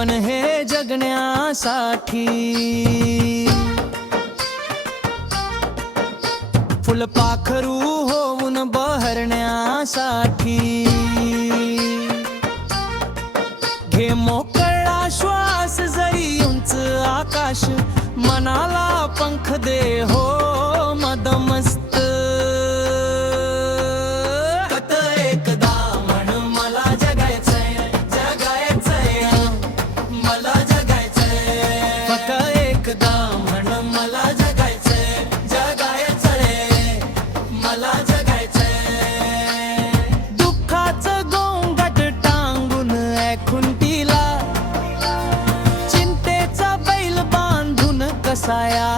जीवन हे जगण्यासाठी, फुलपाखरू होऊन बहरण्यासाठी, घे मोकळा श्वास जरी उंच आकाश, मनाला पंख दे हो मदमस्त. फक्त एकदा म्हण मला जगायचंय, जगायचंय, मला जगायचंय. फक्त एकदा म्हण मला जगायचंय, जगायचंय, मला जगायचंय. दुःखाचं गोंगाट टांगून खुंटीला, चिंतेचा बैल बांधून कसाया